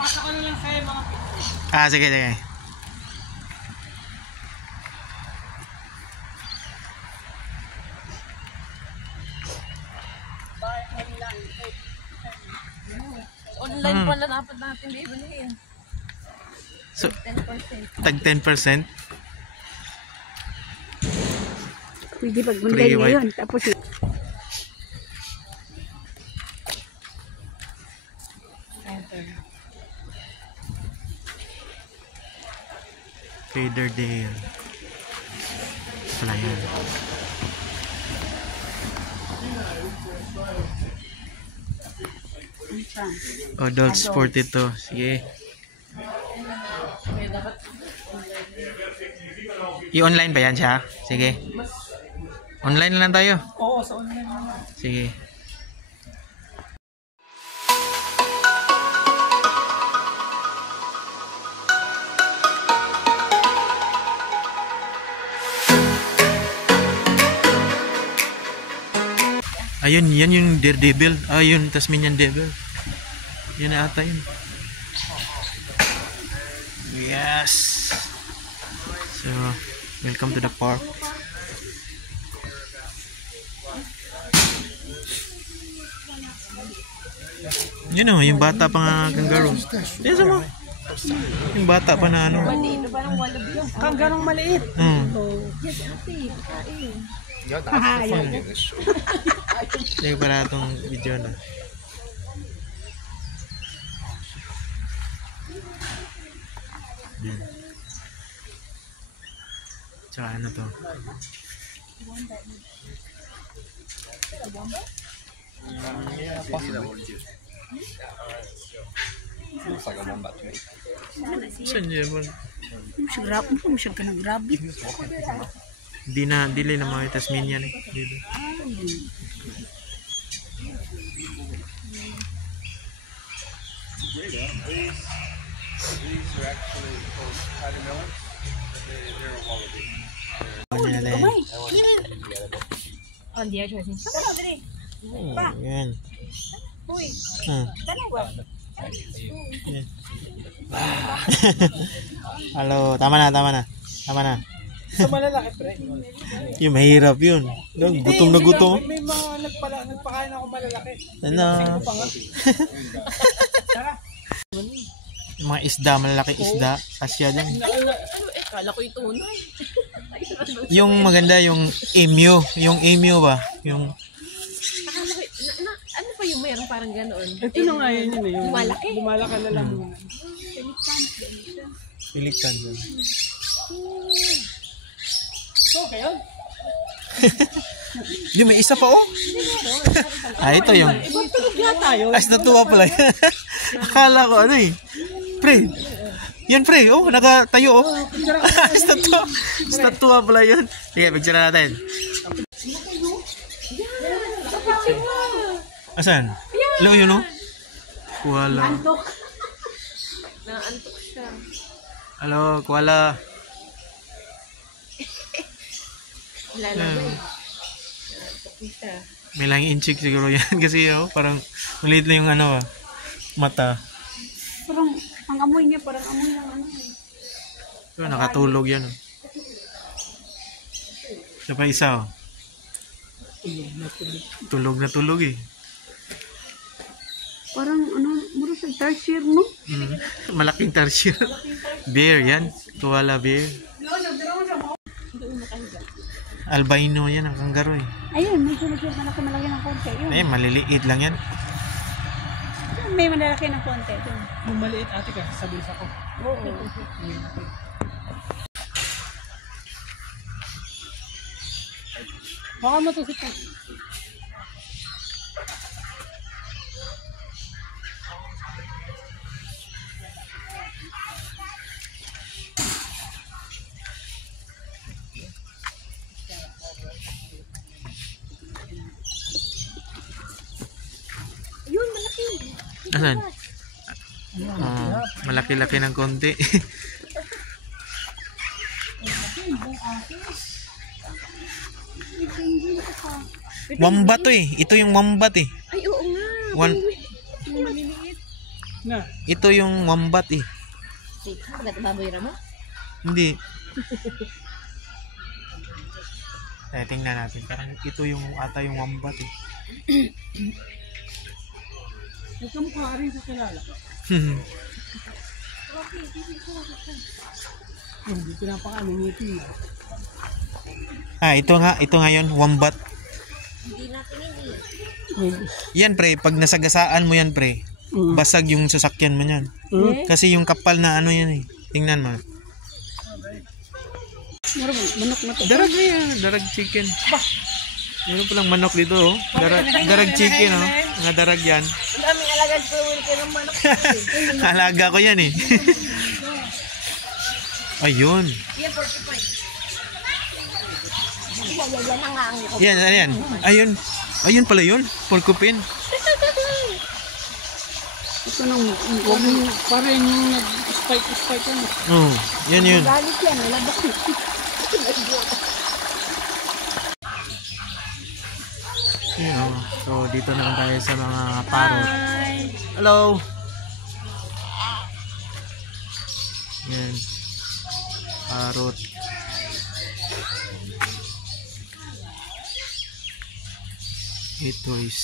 Pasok ko na lang sa'yo mga pictures. Ah, sige, sige. Online pala dapat natin bibilihin. So, 10%. tag 10%. Pwede pag online na yun. Tapos Fader Dale. Pala yun. Adult Sport ito. Sige. I-online ba yan siya? Sige. Online na lang tayo. Oo, sa online naman. Sige. Ayun, yan yung Daredevil. Ayun, Tasmanian Devil. Yan na ata yun. Yes. So, welcome to the park. Yun o, yung bata pa nga kangaroo. Yan sa mo. Yung bata pa na ano. Kanggarong maliit. Yes, ate. Kain. Hindi pala itong video na. Yan. Tsaka ano to? Saan yun mo? siya ka ng grabe. Dili na mga Tasmanian eh. Dito. On the edge, I think. Yan. Halo, tama na. Sa malalaki, pre. Yung mahirap yun. Gutom na gutom. May mga nagpakain ako malalaki. Ano? Yung mga isda, malalaking isda. Asya din. Kala ko yung tunay. Yung maganda, yung emu. Yung emu ba? Yung... Ano pa yung mayroong parang ganoon? Ito na nga yun yun. Yung Lumalaki? Lumalaki na lang muna. Pelikan. Okay yun. Hindi, may isa pa oh. Ito yung... Tulog nga tayo. As natuwa pala yan. Akala ko ano eh. Pre. Yan pre. Oh, nakatayo oh. As natuwa pala yun. Sige, picture na natin. Asan? Hello yun oh. Kuala. Naantok siya. Halo, kuala. Lalabay. Kita. May lang inchik siguro yan kasi oh, parang maliit lang yung ano mata. Parang ang amoy niya parang amoy ng ano. So, nakatulog yan oh. Isa pa isa oh. Tulog na tulog eh. Parang ano, mura sa tarsier no? Malaking tarsier. Bear yan. Koala bear. Albino yan ang kangaroo eh. Ayun, may sulit malaki ng konti. Yun. Eh, maliliit lang yan. May malaki ng konti. Yun. Yung maliit ate ka, sabihin ako. Oo. Baka matusip ka. Yun, malaki. Asan? Malaki-laki ng konti. Wombat to eh. Ito yung wombat eh. Ay, oo nga. One... Yung maliliit. Na. Ito yung wombat eh. Agad baboy ramo? Hindi. Tingnan natin. Parang ito yung ata yung wombat eh. May kamukha rin sa kilala ko. Hindi pinapakaano ngiti. Ito nga yun, wombat. Hindi natin hindi. Yan pre, pag nasagasaan mo yan pre, basag yung sasakyan mo yan. Kasi yung kapal na ano yan eh. Tingnan mo. Manok na to. Darag na yan, darag chicken. Meron palang manok dito oh. Darag chicken oh. Mga darag yan. Ang daming alagad ko ng manok. Alaga ko yan eh. Ayun. Yan, 45. Yan ang ang Yan, ano yan? Ayun. Ayun pala yun. Porcupine. Ito nang Parang yung nag-spike yun. Oh, yan yun. galit yan. Nalabas na. Yan, oh. So, dito na tayo sa mga parrot. Hello. Yan. Parrot. Ito is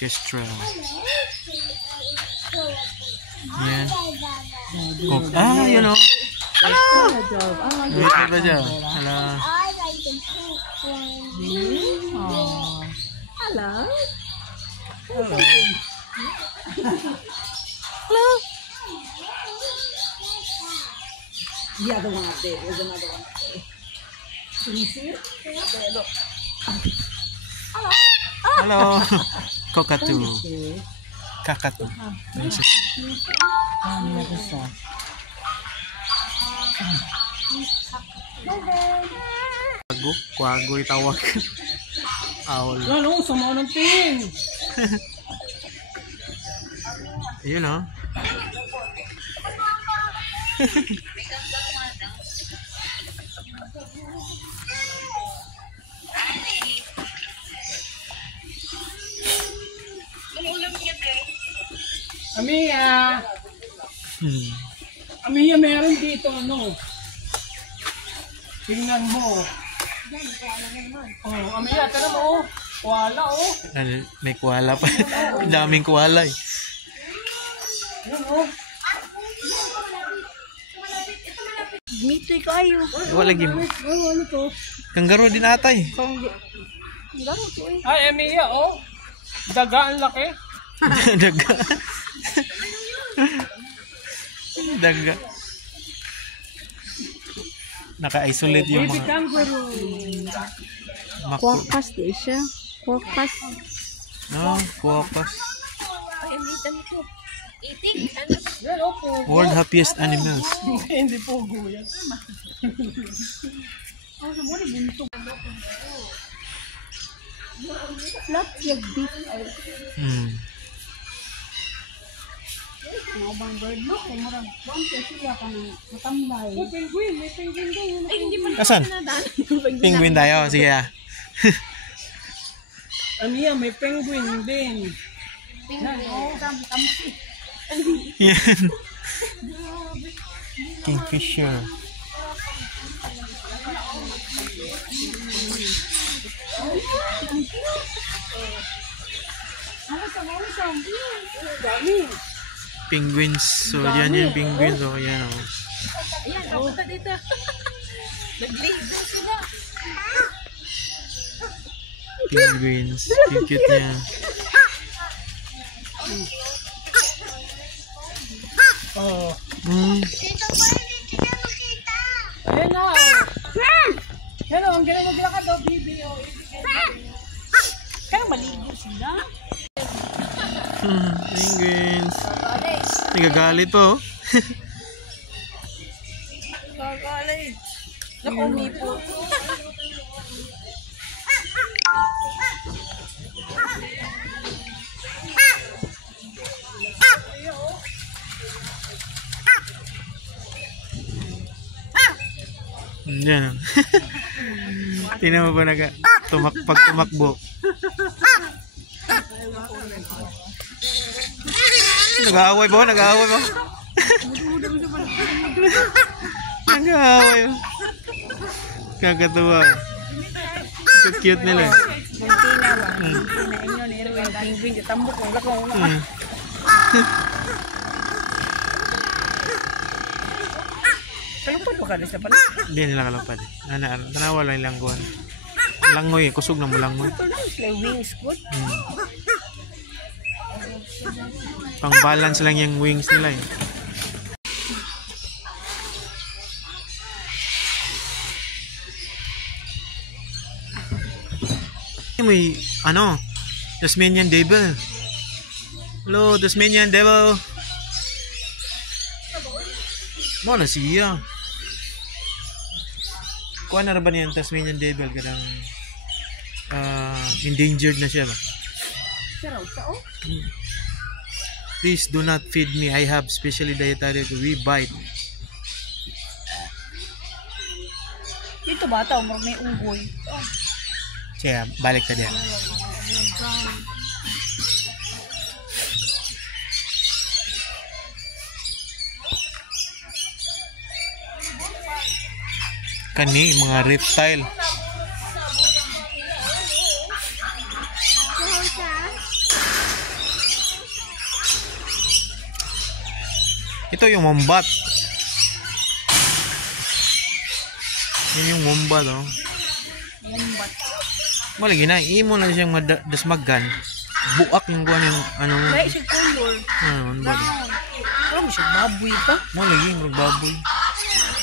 kestrel. Yan. Yun o. Ito ba dyan? Hello. Hello. Cockatoo. Kakatu. Kwago itawag. Owl. Ano, sama ng tingin. Ayun o. Amiya! Amiya, meron dito ano. Tingnan mo. Oh, Amiya, tara mo. Wala oh. May koala pa. Daming koala eh. Yan oh. Mitoy kayo. Wala gim. Oh, ano to? Kanggaro din ata eh. Ay, Amiya oh. Daga ang laki. Daga. Daga. Naka-isolate yung Baby mga kangaroo. Quokkas di siya. Quokkas. No, quokkas. Ay, ang litan ko. Itik. Ano? Yan oh, po. World happiest animals. Hindi po yan. Flat yung beef. Mga bang bird mo. Kung marang konti sila ka ng matambay. Oh, penguin. May penguin doon. Ay, hindi pa Asan? nadaan. Penguin tayo. Sige ah. Amiya, may penguin din. Yan, oh. Yan. Kingfisher. Penguins. So, yan yung penguins. So, yan o. Ayan, napunta dito. Nag-label sila. Penguins. Cute niya. Oh. Ayan o. Yan o, ang galing maglakad daw, bibi. Oh. Kaya maligo sila. Penguins. Kakalit. Nagagalit po. Kakalit. Naku, umipo. Yan. Tingnan mo ba pag tumakbo. Nag-aaway ba? Nag-aaway ba? Nag-aaway ba? Kakatuwa. Cute nila. Mantina ba? Mantina inyo ni Erwin Pingping ditambok ng lakong. Kalupad ba ka sa pala? Hindi nila kalapad. Tanawa lang ilang guwan. Langoy, kusog na mo langoy. Sila wings good. Pang balance lang yung wings nila eh. May ano, Tasmanian Devil. Hello, Tasmanian Devil. Mo na siya. Kuha na ba niyan Tasmanian Devil kadang endangered na siya ba? Saraw sa oh. Please do not feed me. I have specially dietary to we bite. Dito bata umur may unggoy. Siya, balik ka diyan. Kani mga reptile. Ito yung wombat. Yan yung wombat, oh. Wombat. Malagi na, imo na siyang dasmagan. Buak yung kuha yung ano mo. Dahil siya color. Wombat. Ano mo siya baboy pa? Malagi, magbaboy.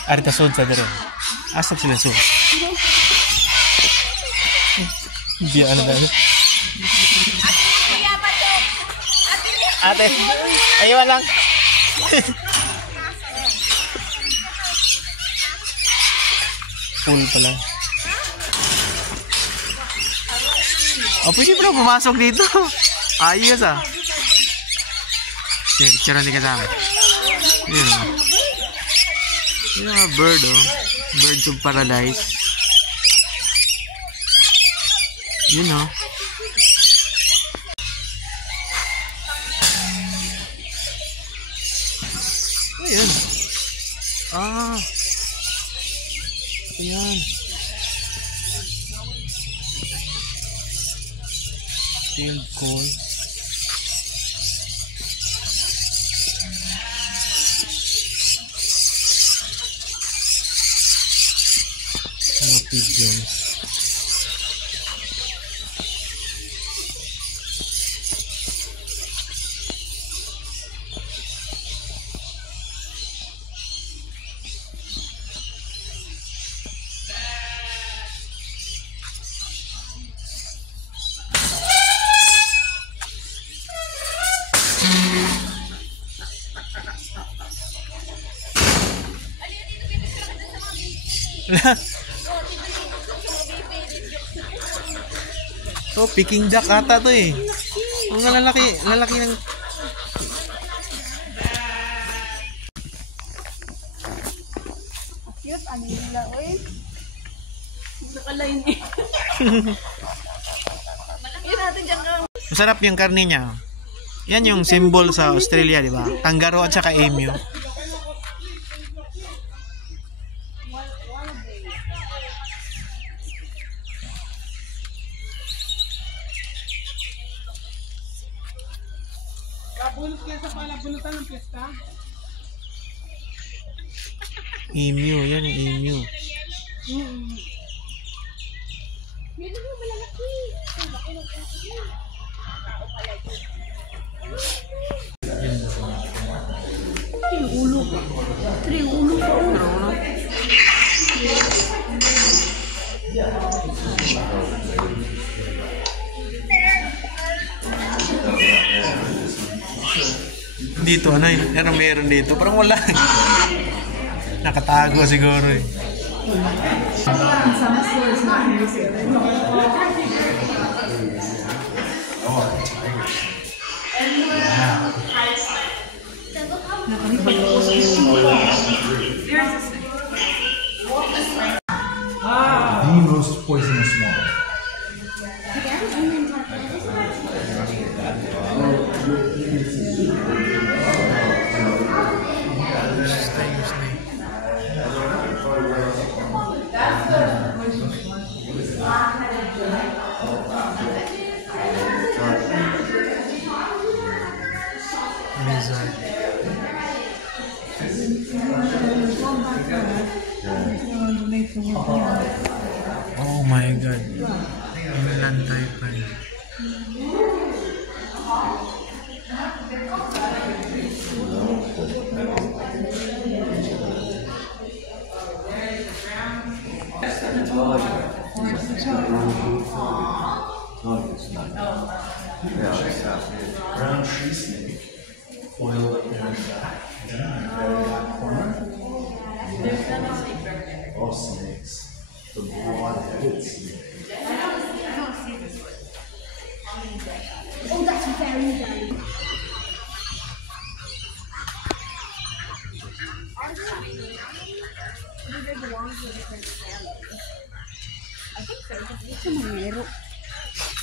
Arita sod sa dere. Asap sila sod. Hindi ano na. Ate, ayaw lang. Full pala. Oh, pwede pala pumasok dito. Ayos ah. Sige, picture ni kasama. Yun. Yung mga bird oh. Birds of paradise. Yun oh. Ayan. Ah. Ayan. Field call. Mga pigeons. So, Peking duck ata to eh. Mga lalaki ng... Cute, ano nila, oy. Nakalain eh. Yun natin dyan ka. Masarap yung karne niya. Yan yung symbol sa Australia, di ba? Kangaroo at saka emu. Kabulot kaya sa palabunutan ng piyesta. Emu, yan yung emu. Yung ulo pa. Pero yung ulo pa. Dito, ano yun? Anong meron dito? Parang wala. Nakatago siguro eh. The most poisonous one. Lizard. Oh my God. Inland Taipan. Brown tree snake coiled up there in that corner. Oh, snakes. The broad-headed snake. Oh, that's very nice.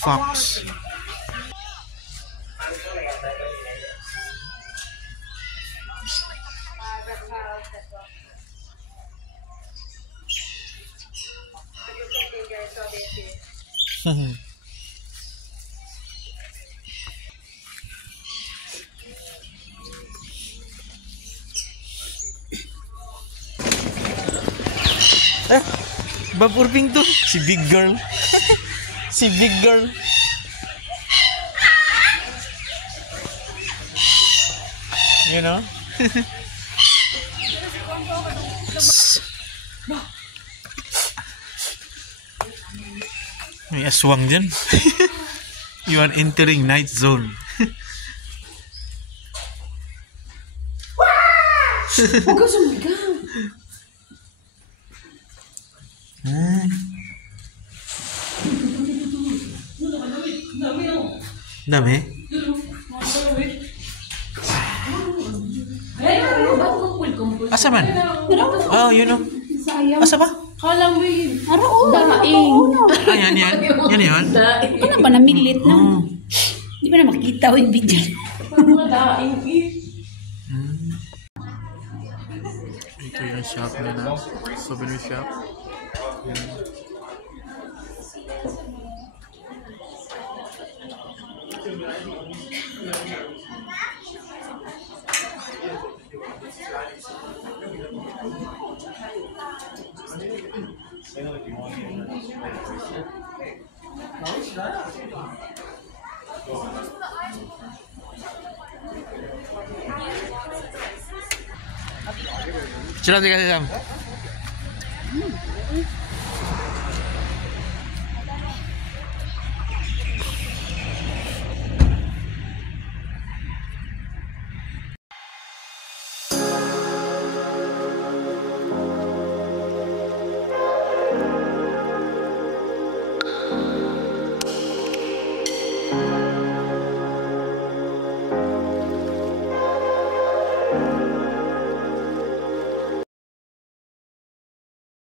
Fox. Bob Urbing to. Si Big Girl. Si Big Girl. You know? May aswang dyan. You are entering night zone. Huwag ka sumigaw. Dami? Asa man? Oh, you know. Asa ba? Kala mo yun. Daing. Ah, yan. Yan yun. Ito na ba namilit na? Hindi ba na makita o yung video? Daing eh. Ito yung shop nila. Souvenir shop. Sila, Sam.